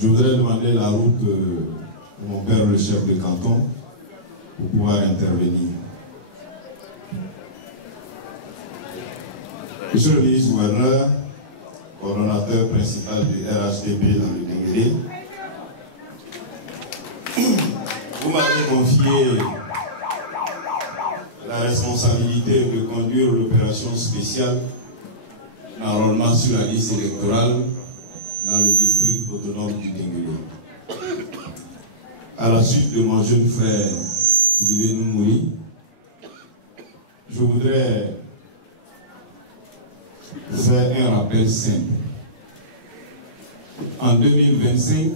Je voudrais demander la route de mon père, le chef de canton, pour pouvoir intervenir. Monsieur le ministre-gouverneur, coordonnateur principal du RHDP dans le Denguélé, vous m'avez confié la responsabilité de conduire l'opération spéciale d'enrôlement sur la liste électorale dans le district autonome du Denguélé. À la suite de mon jeune frère Sylvain Noumouri, je voudrais faire un rappel simple. En 2025,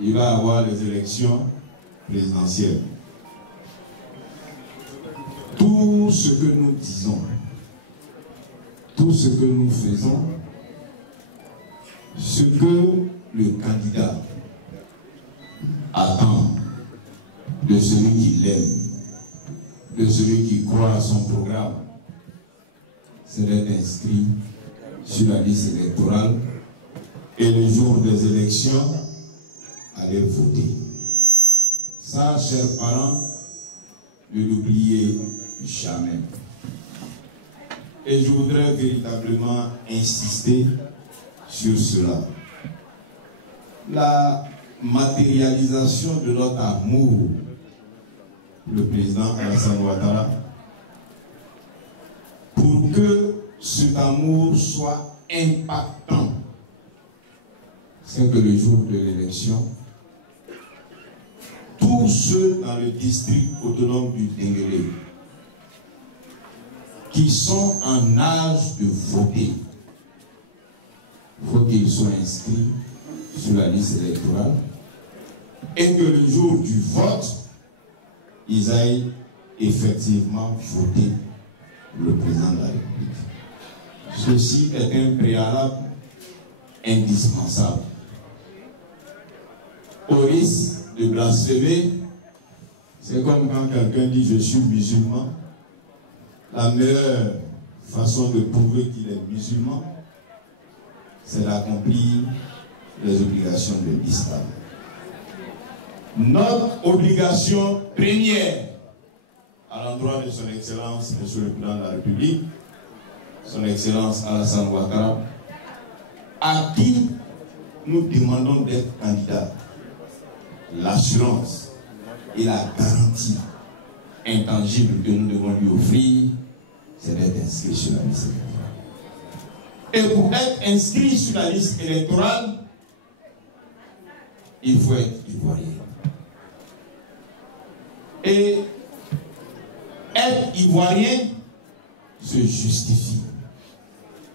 il va y avoir les élections présidentielles. Tout ce que nous disons, tout ce que nous faisons, ce que le candidat attend de celui qui l'aime, de celui qui croit à son programme, c'est d'être inscrit sur la liste électorale et le jour des élections, aller voter. Ça, chers parents, ne l'oubliez jamais. Et je voudrais véritablement insister sur cela. La matérialisation de notre amour pour le président Alassane Ouattara, pour que cet amour soit impactant, c'est que le jour de l'élection, tous ceux dans le district autonome du Denguélé qui sont en âge de voter, il faut qu'ils soient inscrits sur la liste électorale et que le jour du vote, ils aillent effectivement voter le président de la République. Ceci est un préalable indispensable. Au risque de blasphémer, c'est comme quand quelqu'un dit je suis musulman. La meilleure façon de prouver qu'il est musulman, c'est d'accomplir les obligations de l'islam. Notre obligation première à l'endroit de son Excellence, Monsieur le Président de la République, son Excellence Alassane Ouattara, à qui nous demandons d'être candidat, l'assurance et la garantie intangible que nous devons lui offrir, c'est d'être inscrit sur la liste électorale. Et pour être inscrit sur la liste électorale, il faut être ivoirien. Et être ivoirien se justifie.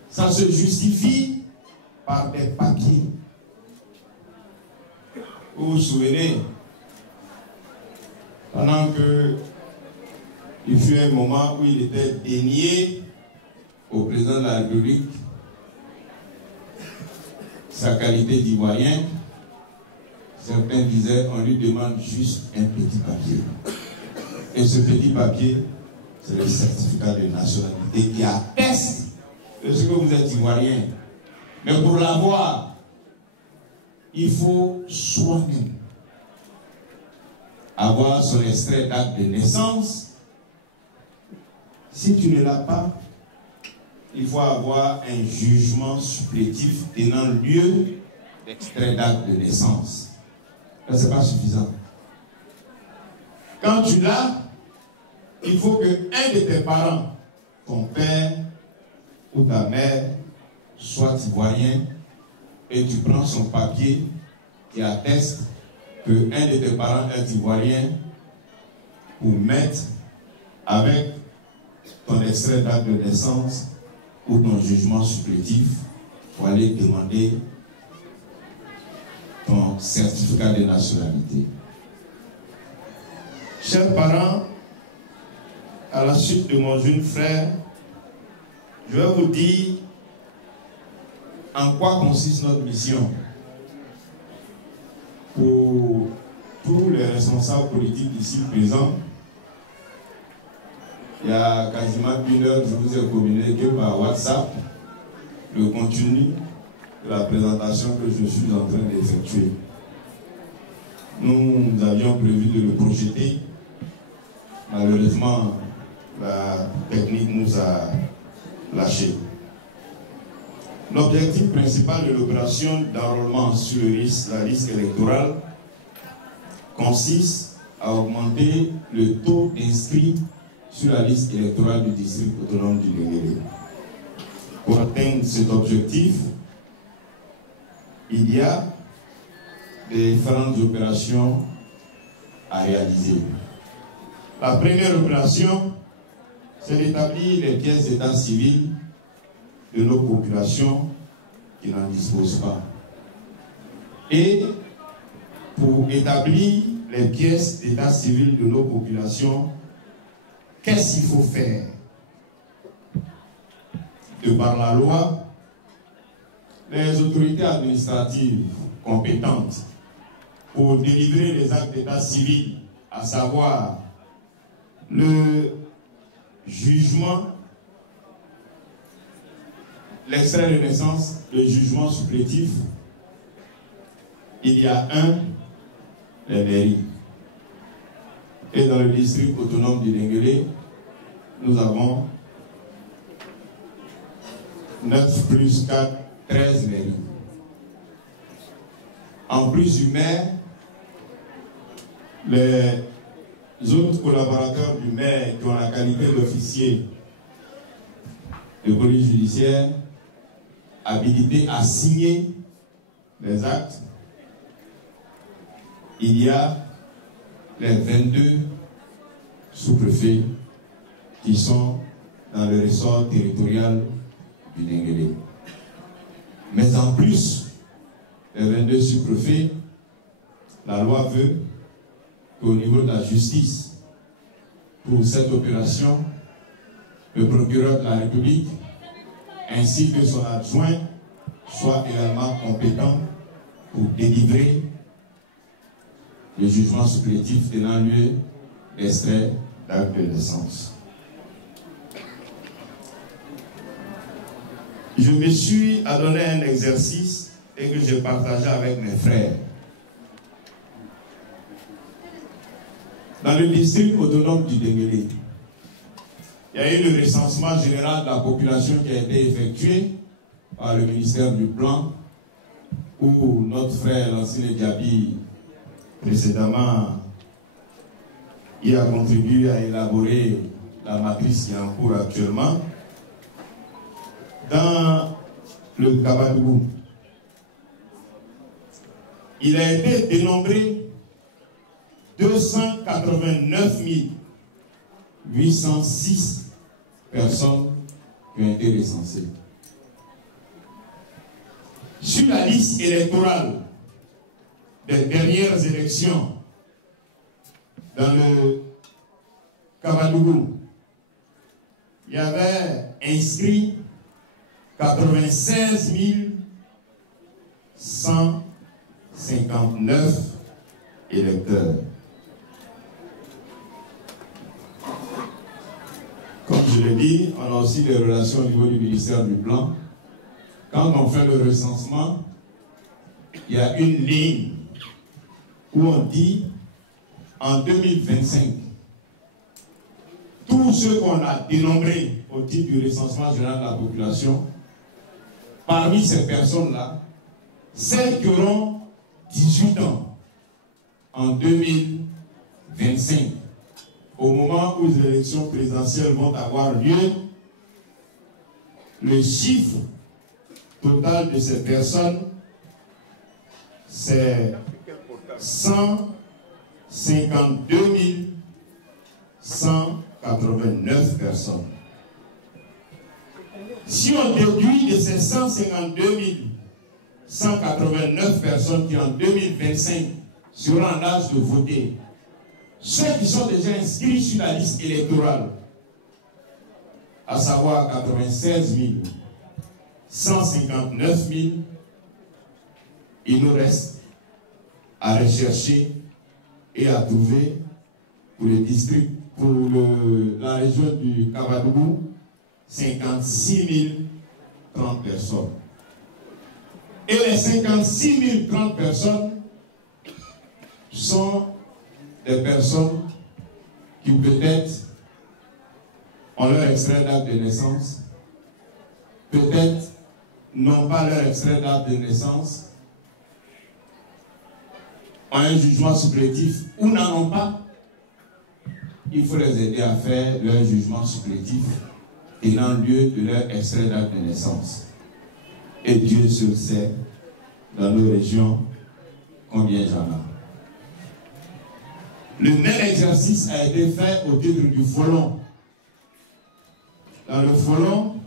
Ça se justifie par des papiers. Vous vous souvenez, pendant que il fut un moment où il était dénié au président de la République sa qualité d'ivoirien, certains disaient on lui demande juste un petit papier. Et ce petit papier, c'est le certificat de nationalité qui atteste de ce que vous êtes ivoirien. Mais pour l'avoir, il faut soi-même avoir son extrait d'acte de naissance. Si tu ne l'as pas, il faut avoir un jugement supplétif tenant lieu d'extrait d'acte de naissance. Ça, ce n'est pas suffisant. Quand tu l'as, il faut qu'un de tes parents, ton père ou ta mère, soit ivoirien et tu prends son papier qui atteste qu'un de tes parents est ivoirien pour mettre avec ton extrait d'acte de naissance ou ton jugement supplétif pour aller demander ton certificat de nationalité. Chers parents, à la suite de mon jeune frère, je vais vous dire en quoi consiste notre mission. Pour tous les responsables politiques ici présents, il y a quasiment une heure, je vous ai communiqué par WhatsApp le contenu de la présentation que je suis en train d'effectuer. Nous avions prévu de le projeter. Malheureusement, la technique nous a lâchés. L'objectif principal de l'opération d'enrôlement sur la liste électorale consiste à augmenter le taux d'inscrits sur la liste électorale du district autonome du Ndingele. Pour atteindre cet objectif, il y a différentes opérations à réaliser. La première opération, c'est d'établir les pièces d'état civil de nos populations qui n'en disposent pas. Et pour établir les pièces d'état civil de nos populations, qu'est-ce qu'il faut faire? De par la loi, les autorités administratives compétentes pour délivrer les actes d'état civil, à savoir le jugement, l'extrait de naissance, le jugement supplétif, il y a les mairies. Et dans le district autonome du Ndingele, nous avons 9 plus 4, 13 mairies. En plus du maire, les autres collaborateurs du maire qui ont la qualité d'officier de police judiciaire, habilités à signer les actes, il y a les 22 sous-préfets qui sont dans le ressort territorial du Ndingele. Mais en plus, les 22 sous-préfets, la loi veut qu'au niveau de la justice, pour cette opération, le procureur de la République ainsi que son adjoint soient également compétents pour délivrer le jugement supplétif tenant lieu d'extrait d'acte de naissance. Je me suis adonné un exercice et que j'ai partagé avec mes frères. Dans le district autonome du Ndingele, il y a eu le recensement général de la population qui a été effectué par le ministère du Plan, où notre frère Lansine Diaby, précédemment, il a contribué à élaborer la matrice qui est en cours actuellement. Dans le Kabadougou, il a été dénombré 289 806 personnes qui ont été recensées. Sur la liste électorale des dernières élections dans le Kabadougou, il y avait inscrit 96 159 électeurs. Comme je l'ai dit, on a aussi des relations au niveau du ministère du Plan. Quand on fait le recensement, il y a une ligne où on dit en 2025, tous ceux qu'on a dénombrés au titre du recensement général de la population, parmi ces personnes-là, celles qui auront 18 ans en 2025, au moment où les élections présidentielles vont avoir lieu, le chiffre total de ces personnes, c'est 152 189 personnes. Si on déduit de ces 152 189 personnes qui en 2025 seront en âge de voter, ceux qui sont déjà inscrits sur la liste électorale, à savoir 96 159 000, il nous reste à rechercher et à trouver pour le district, pour la région du Kabadougou, 56 030 personnes. Et les 56 030 personnes sont des personnes qui peut-être ont leur extrait d'acte de naissance, peut-être n'ont pas leur extrait d'acte de naissance, ont un jugement supplétif ou n'en ont pas. Il faut les aider à faire leur jugement supplétif tenant lieu de leur extrait d'acte de naissance. Et Dieu seul sait, dans nos régions, combien j'en ai. Le même exercice a été fait au titre du Folon. Dans le Folon,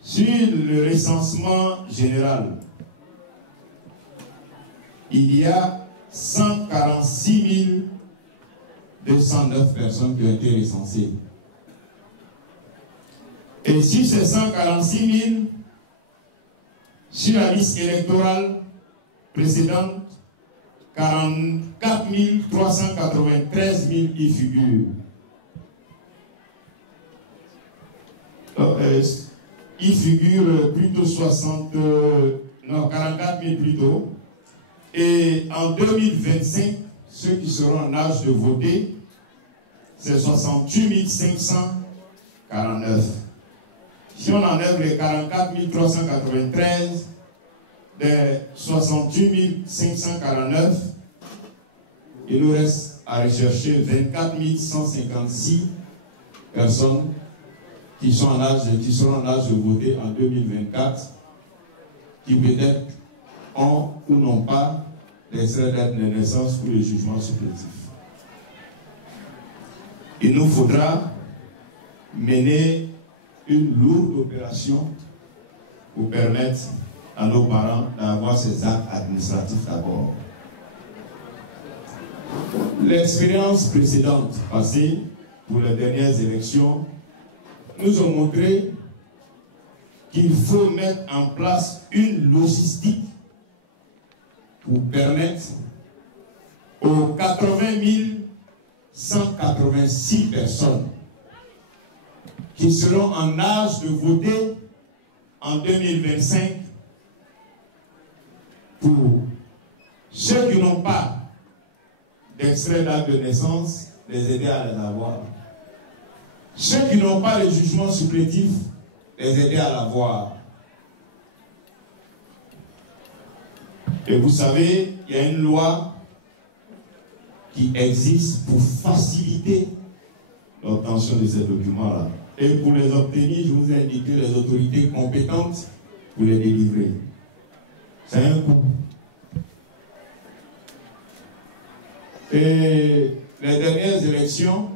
sur le recensement général, il y a 146 209 personnes qui ont été recensées. Et sur ces 146 000, sur la liste électorale précédente, 44 393 000 y figurent. Il figure plutôt 44 000 plutôt. Et en 2025, ceux qui seront en âge de voter, c'est 68 549. Si on enlève les 44 393 des 68 549, il nous reste à rechercher 24 156 personnes qui seront en âge de voter en 2024, qui peut-être ont ou n'ont pas l'extrait d'acte de naissance pour le jugement supplétif. Il nous faudra mener une lourde opération pour permettre à nos parents d'avoir ces actes administratifs d'abord. L'expérience précédente passée pour les dernières élections nous ont montré qu'il faut mettre en place une logistique pour permettre aux 80 186 personnes qui seront en âge de voter en 2025, pour ceux qui n'ont pas d'extrait d'acte de naissance, les aider à les avoir. Ceux qui n'ont pas de jugement supplétif, les aider à l'avoir. Et vous savez, il y a une loi qui existe pour faciliter l'obtention de ces documents-là. Et pour les obtenir, je vous ai indiqué les autorités compétentes pour les délivrer. C'est un coût. Et les dernières élections,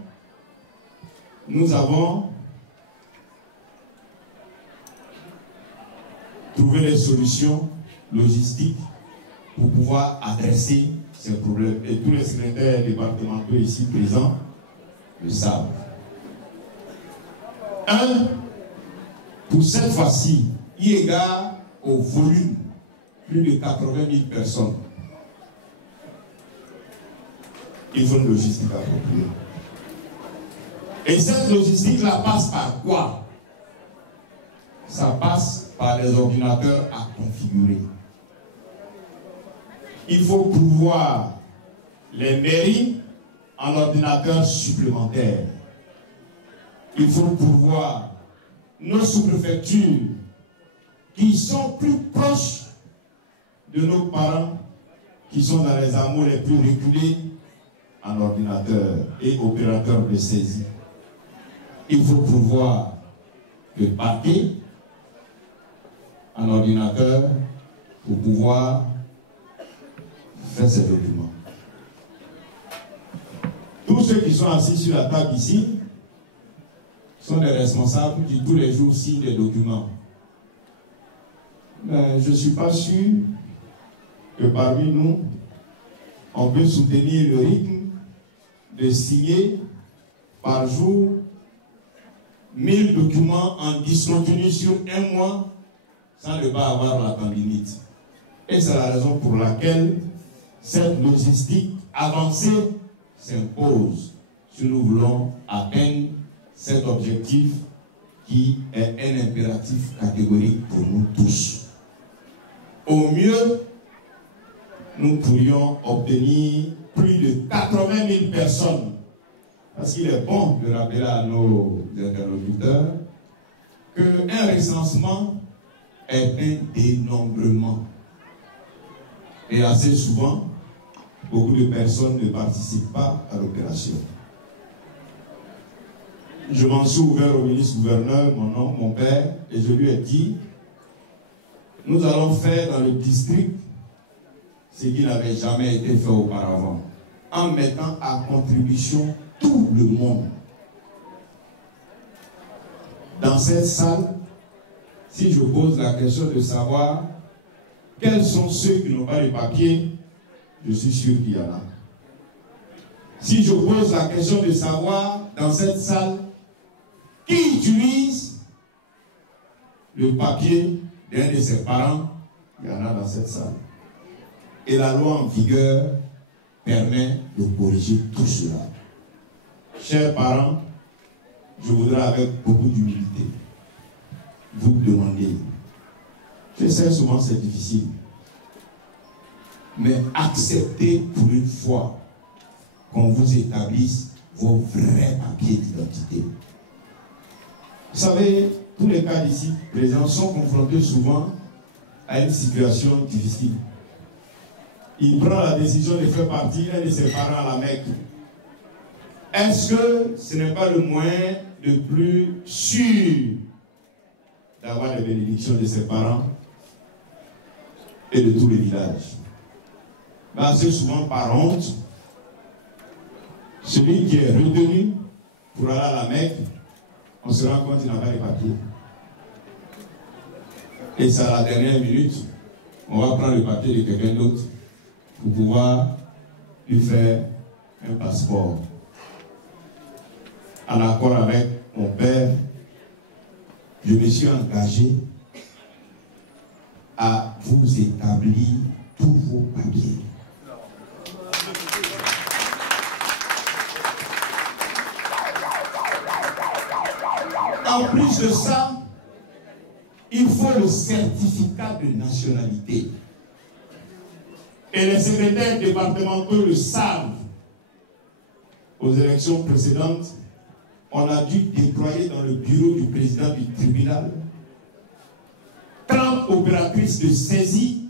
nous avons trouvé des solutions logistiques pour pouvoir adresser ces problèmes. Et tous les secrétaires départementaux ici présents le savent. Pour cette fois-ci, eu égard au volume, plus de 80 000 personnes, il faut une logistique appropriée. Et cette logistique-là passe par quoi? Ça passe par les ordinateurs à configurer. Il faut pourvoir les mairies en ordinateurs supplémentaires. Il faut pourvoir nos sous-préfectures qui sont plus proches de nos parents, qui sont dans les hameaux les plus reculés, en ordinateur et opérateur de saisie. Il faut pourvoir le parquet en ordinateur pour pouvoir faire ces documents. Tous ceux qui sont assis sur la table ici sont des responsables qui tous les jours signent des documents. Mais je ne suis pas sûr que parmi nous, on peut soutenir le rythme de signer par jour 1000 documents en discontinu sur un mois sans ne pas avoir la tendinite. Et c'est la raison pour laquelle cette logistique avancée s'impose si nous voulons atteindre cet objectif qui est un impératif catégorique pour nous tous. Au mieux, nous pourrions obtenir plus de 80 000 personnes. Parce qu'il est bon de rappeler à nos interlocuteurs qu'un recensement est un dénombrement. Et assez souvent, beaucoup de personnes ne participent pas à l'opération. Je m'en suis ouvert au ministre-gouverneur, mon père, et je lui ai dit, nous allons faire dans le district ce qui n'avait jamais été fait auparavant, en mettant à contribution tout le monde. Dans cette salle, si je pose la question de savoir quels sont ceux qui n'ont pas de papier, je suis sûr qu'il y en a. Si je pose la question de savoir dans cette salle qui utilise le papier d'un de ses parents, il y en a dans cette salle. Et la loi en vigueur permet de corriger tout cela. Chers parents, je voudrais avec beaucoup d'humilité vous demander, je sais souvent c'est difficile, mais acceptez pour une fois qu'on vous établisse vos vrais papiers d'identité. Vous savez, tous les cas d'ici présents sont confrontés souvent à une situation difficile. Il prend la décision de faire partir un de ses parents à la Mecque. Est-ce que ce n'est pas le moyen le plus sûr d'avoir les bénédictions de ses parents et de tous les villages? Mais assez souvent, par honte, celui qui est retenu pour aller à la Mecque, on se rend compte qu'il n'a pas de papiers. Et c'est à la dernière minute, on va prendre le papier de quelqu'un d'autre pour pouvoir lui faire un passeport. En accord avec mon père, je me suis engagé à vous établir tous vos papiers. En plus de ça, il faut le certificat de nationalité. Et les secrétaires départementaux le savent. Aux élections précédentes, on a dû déployer dans le bureau du président du tribunal 30 opératrices de saisie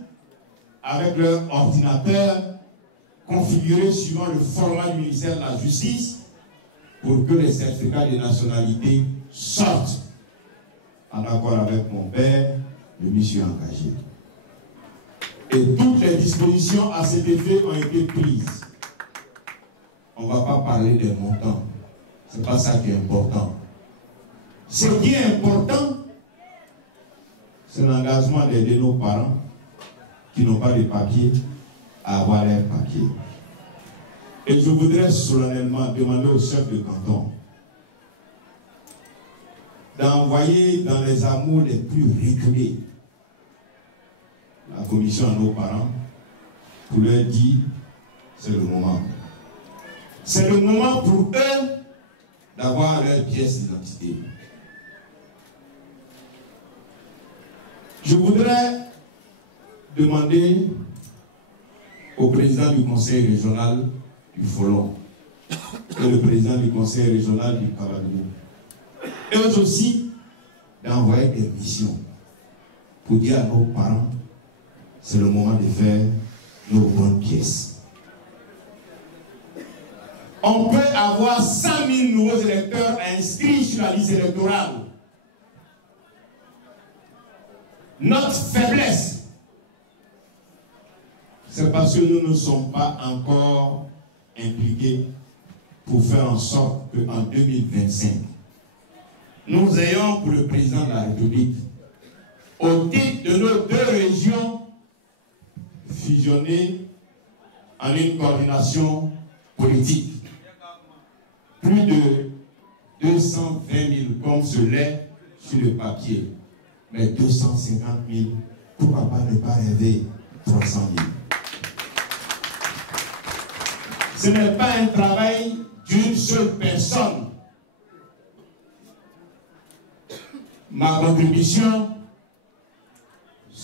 avec leur ordinateur configuré suivant le format du ministère de la Justice pour que les certificats de nationalité sortent. En accord avec mon père, je m'y suis engagé. Et toutes les dispositions à cet effet ont été prises. On ne va pas parler des montants. Ce n'est pas ça qui est important. Ce qui est important, c'est l'engagement de nos parents qui n'ont pas de papier à avoir leurs papiers. Et je voudrais solennellement demander au chef de canton d'envoyer dans les hameaux les plus reculés la commission à nos parents pour leur dire c'est le moment. C'est le moment pour eux d'avoir leur pièce d'identité. Je voudrais demander au président du conseil régional du Folon et le président du conseil régional du Kabadou, eux aussi, d'envoyer des missions pour dire à nos parents c'est le moment de faire nos bonnes pièces. On peut avoir 100 000 nouveaux électeurs inscrits sur la liste électorale. Notre faiblesse, c'est parce que nous ne sommes pas encore impliqués pour faire en sorte qu'en 2025, nous ayons pour le président de la République, au titre de nos deux régions, fusionnées en une coordination politique. Plus de 220 000 comme ce lait sur le papier, mais 250 000, pourquoi pas ne pas rêver 300 000. Ce n'est pas un travail d'une seule personne.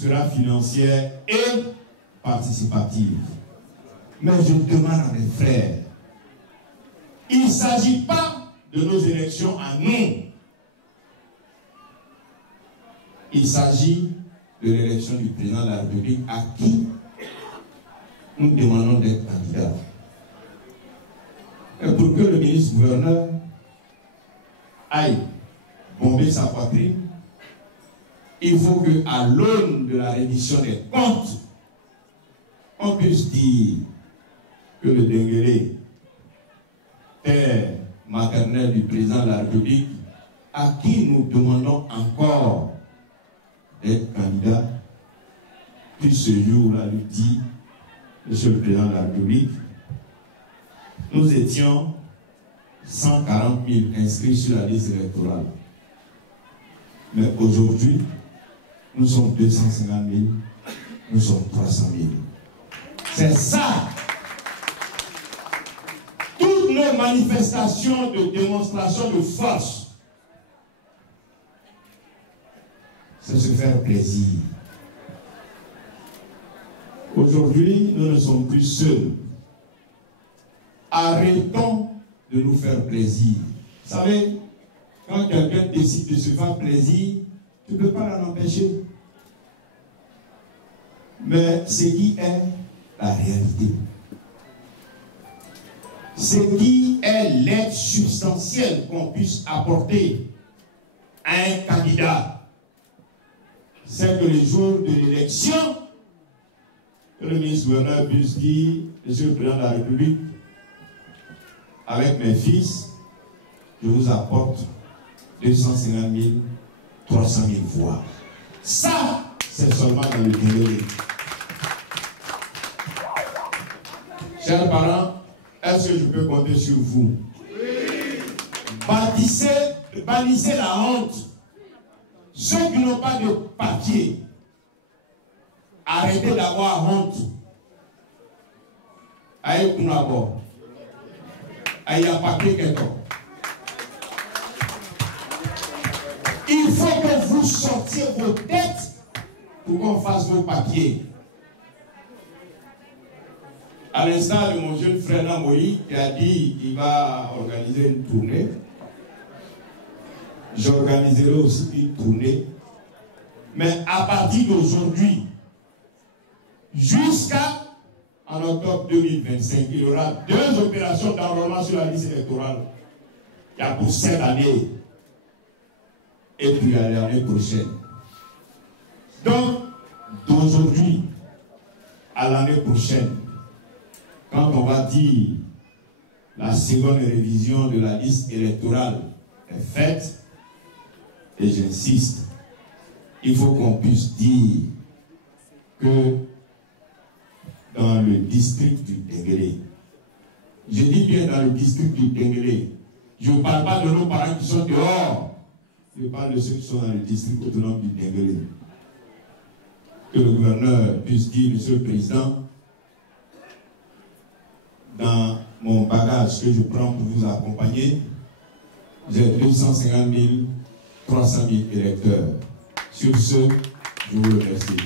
sera financière et participative. Mais je demande à mes frères, il ne s'agit pas de nos élections à nous. Il s'agit de l'élection du président de la République à qui nous demandons d'être candidat. Et pour que le ministre-gouverneur aille bomber sa poitrine, il faut qu'à l'aune de la reddition des comptes, on puisse dire que le Denguélé, terre maternelle du président de la République, à qui nous demandons encore d'être candidat, puis ce jour-là lui dit, Monsieur le Président de la République, nous étions 140 000 inscrits sur la liste électorale. Mais aujourd'hui, nous sommes 250 000, nous sommes 300 000. C'est ça. Toutes nos manifestations de démonstration de force, c'est se faire plaisir. Aujourd'hui, nous ne sommes plus seuls. Arrêtons de nous faire plaisir. Vous savez, quand quelqu'un décide de se faire plaisir, tu ne peux pas l'en empêcher. Mais ce qui est la réalité, ce qui est l'aide substantielle qu'on puisse apporter à un candidat, c'est que le jour de l'élection, le ministre-gouverneur puisse dire, Monsieur le Président de la République, avec mes fils, je vous apporte 250 000, 300 000 voix. Ça, c'est seulement dans le Denguélé. Chers parents, est-ce que je peux compter sur vous? Oui. Bannissez la honte. Ceux qui n'ont pas de papier, arrêtez d'avoir honte. Aïe, Kounabo. Aïe, papier quelque. Il faut que vous sortiez vos têtes pour qu'on fasse vos papiers. À l'instar de mon jeune frère Namoï qui a dit qu'il va organiser une tournée, j'organiserai aussi une tournée. Mais à partir d'aujourd'hui, jusqu'à en octobre 2025, il y aura 2 opérations d'enrôlement sur la liste électorale. Il y a pour cette année et puis à l'année prochaine. Donc, d'aujourd'hui à l'année prochaine, quand on va dire la seconde révision de la liste électorale est faite, et j'insiste, il faut qu'on puisse dire que dans le district du Denguélé, je dis bien dans le district du Denguélé, je ne parle pas de nos parents qui sont dehors, je parle de ceux qui sont dans le district autonome du Denguélé. Que le gouverneur puisse dire, Monsieur le Président, dans mon bagage que je prends pour vous accompagner, j'ai 250 000, 300 000 électeurs. Sur ce, je vous remercie.